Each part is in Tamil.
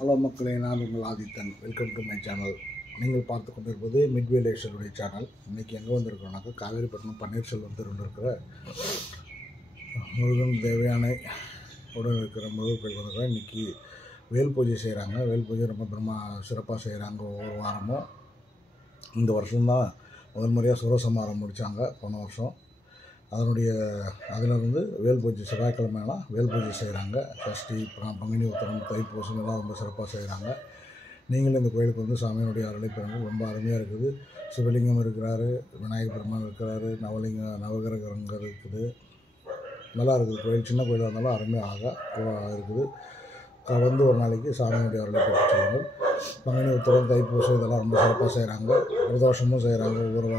ஹலோ மக்களே, நான் உங்கள் Adithan. Welcome to my channel. நீங்கள் பார்த்து கொண்டிருப்பது மிட்வேலேஸ்வருடைய சேனல். இன்றைக்கி எங்கே வந்திருக்கோம்னாக்கா காவேரிப்பட்டினம் பன்னீர்செல்வம் தெருவில் இருக்கிற முருகன் தேவயானை உடன் இருக்கிற முருகன் கோயில் வந்திருக்கிறோம். இன்றைக்கி வேல் பூஜை செய்கிறாங்க. வேல் பூஜை ரொம்ப சிறப்பாக செய்கிறாங்க. ஒவ்வொரு வாரமும் இந்த வருஷம்தான் முதல் முறையாக சுரசம்ஹாரம் முடித்தாங்க. போன வருஷம் அதிலிருந்து வேல் பூஜை செவ்வாய்க்கிழமைனா வேல் பூஜை செய்கிறாங்க. சஷ்டி, பங்குனி உத்திரம், தைப்பூசம் எல்லாம் ரொம்ப சிறப்பாக செய்கிறாங்க. நீங்களும் இந்த கோயிலுக்கு வந்து சாமியினுடைய அருளை பெறுங்க. ரொம்ப அருமையாக இருக்குது. சிவலிங்கம் இருக்கிறாரு, விநாயகர் பெருமான் இருக்கிறாரு, நவகிரகங்கள் இருக்குது. நல்லா இருக்குது கோயில். சின்ன கோயிலாக இருந்தாலும் அருமையாக இருக்குது. வந்து ஒரு நாளைக்கு சாமியினுடைய அருளை பெற்று சொல்லுங்கள். பங்குனி உத்திரம், தைப்பூசம் இதெல்லாம் ரொம்ப சிறப்பாக செய்கிறாங்க. பிரதோஷமும் செய்கிறாங்க. ஒவ்வொரு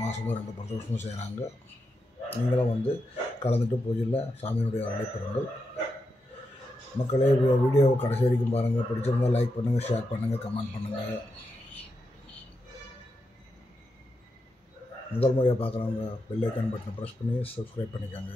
மாதமும் 2 பிரதோஷமும் செய்கிறாங்க. நீங்களும் வந்து கலந்துட்டு பூஜையில் சாமியினுடைய அருளை பெறுங்கள். மக்களே, வீடியோவை கடைசி வரைக்கும் பாருங்கள். பிடிச்சிருந்தால் லைக் பண்ணுங்கள், ஷேர் பண்ணுங்கள், கமெண்ட் பண்ணுங்கள். முதல் முறையாக பார்க்குறவங்க பெல் ஐக்கான் பட்டனை ப்ரெஸ் பண்ணி சப்ஸ்கிரைப் பண்ணிக்கோங்க.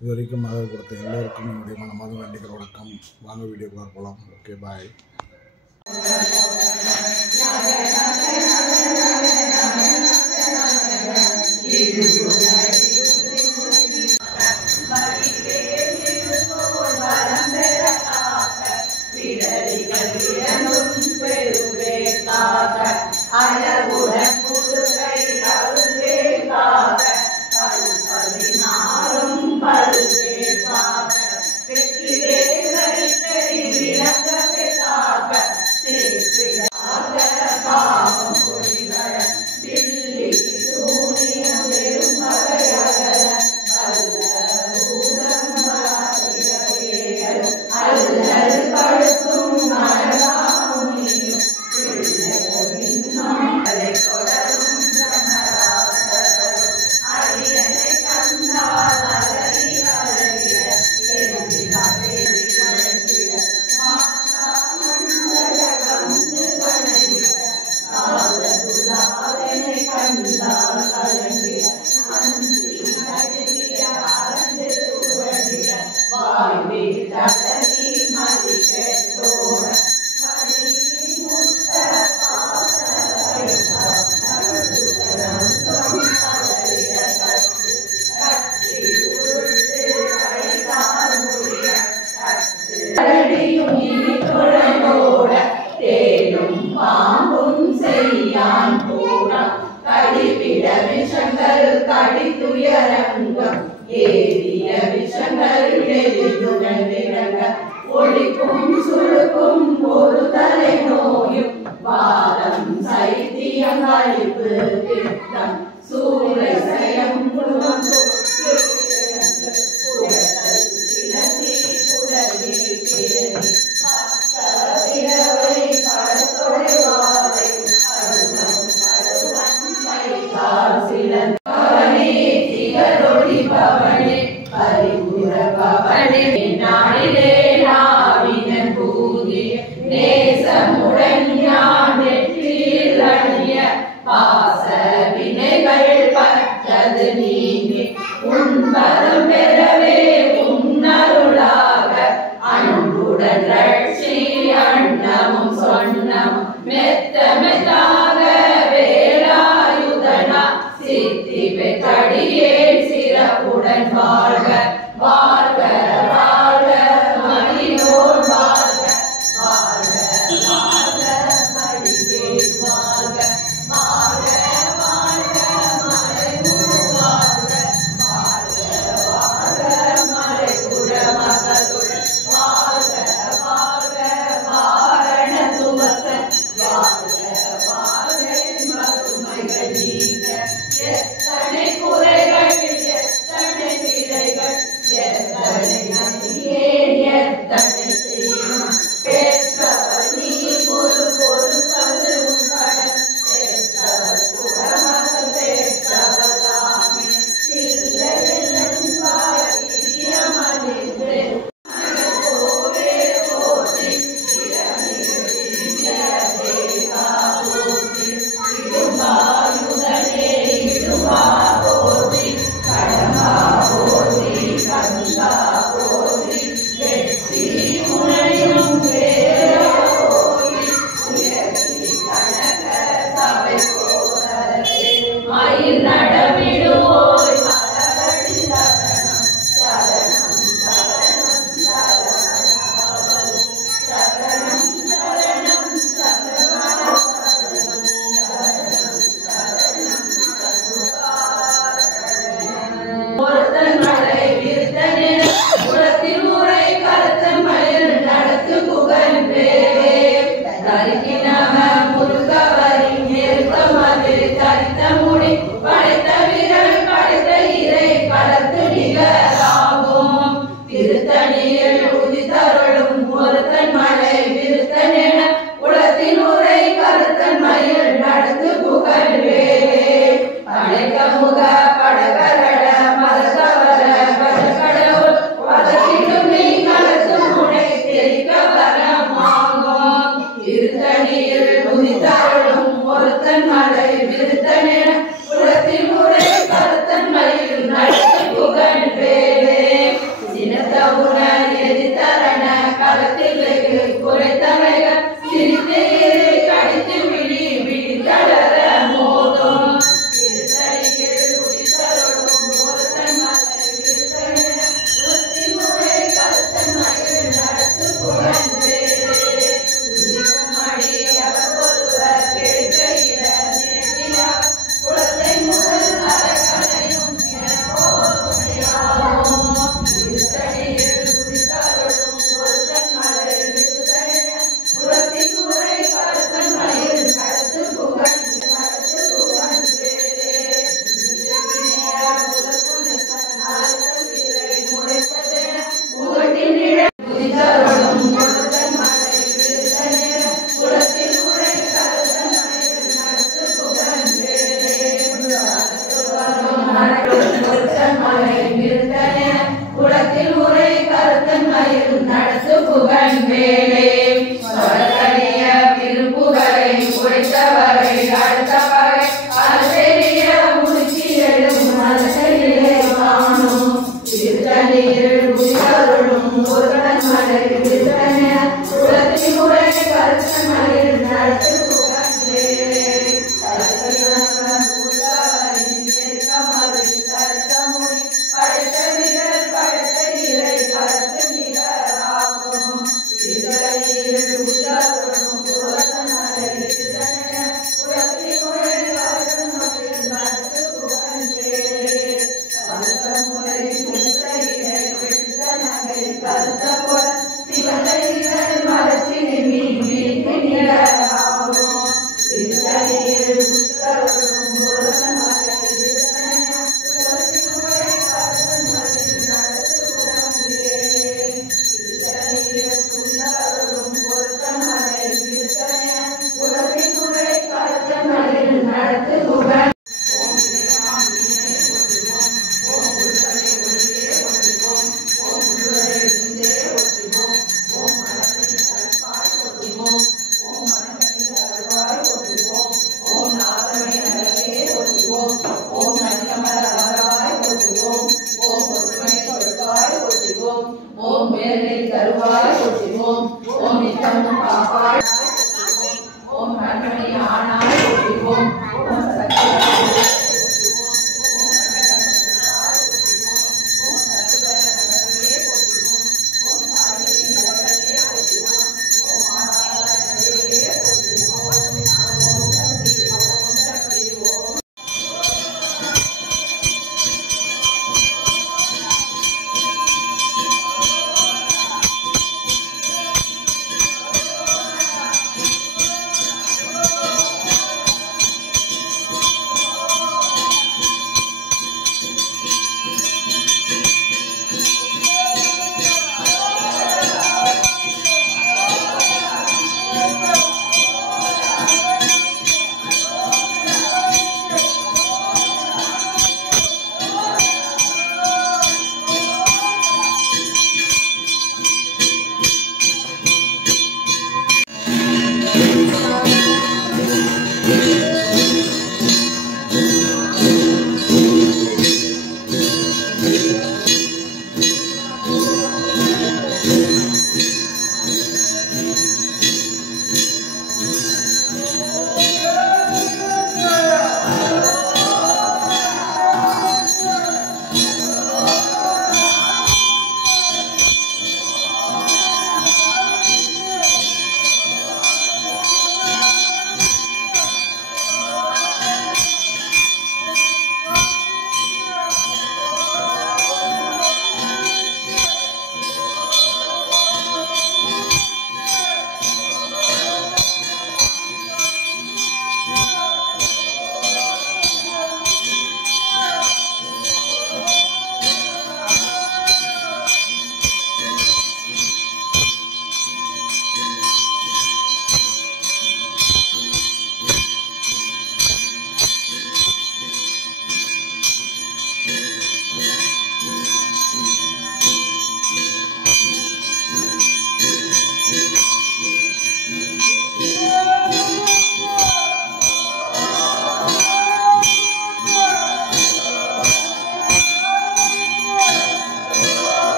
இது வரைக்கும் ஆதரவு கொடுத்த எல்லோருக்கும் என்னுடைய மனமார்ந்த நன்றிகள், வணக்கம். வாங்க வீடியோக்குள்ள போகலாம். ஓகே, பாய். ஒளிக்கும் சுருக்கும் ஒரு தலை நோயும் வாரம் சைத்தியம் அழிப்பு திட்டம் சூரசயம் குணம் நேசமுடன் ஞானத்தில் அணிய பாச வினைகள்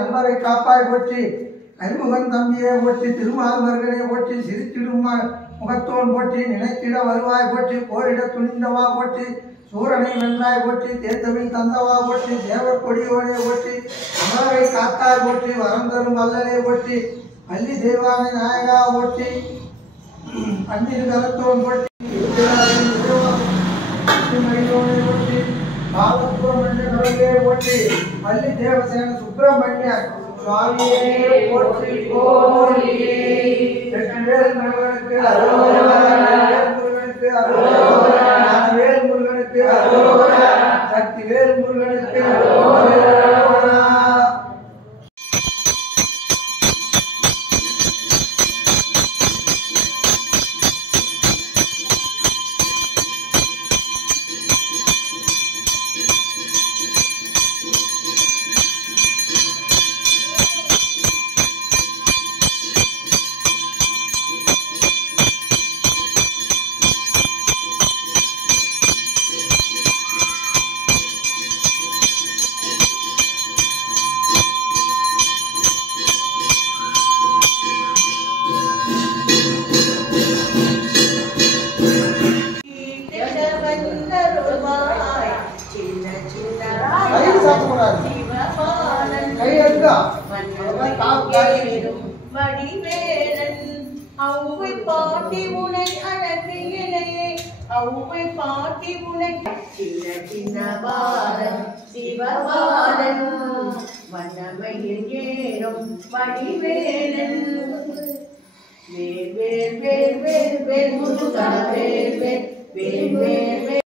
அன்பரை காப்பாய் போற்றி அறிமுகன் தம்பியை போற்றி திருமால்வர்களை போற்றி சிரித்திடும் முகத்தோன் போற்றி நினைத்திட வருவாய் போற்றி போரிட துணிந்தவா போற்றி சூரனை வென்றாய் போற்றி தேர்தவில் தந்தவா போற்றி தேவர் கொடியோனே போற்றி அமரை காத்தாய் போற்றி வரம் தரும் வல்லனை போற்றி பள்ளி தெய்வானை நாயகா போற்றி பன்னிரு கலத்தோன் போற்றி மகிழோனை போற்றி பாலசுப்ரமணிய கடவுளே போற்றி பள்ளி தேவசேன சுப்பிரமணிய சுவாமியே போற்றி போற்றி வெற்றிவேல் முருகனுக்கு அரோகரா முருகனுக்கு அரோகரா ஞானவேல் முருகனுக்கு அரோகரா சக்திவேல் முருகனுக்கு அரோகரா வடிவேலன் அவ்வை பாட்டி உனை அழகியனே அவ்வை பாட்டி உனை சின்ன சின்ன பாலன் சிவபாலன் வண்ணமையில் ஏறும் வடிவேலன் வேல் வேல் வேல் வேல் வேல் முருகா வேல் வேல் வேல் வேல்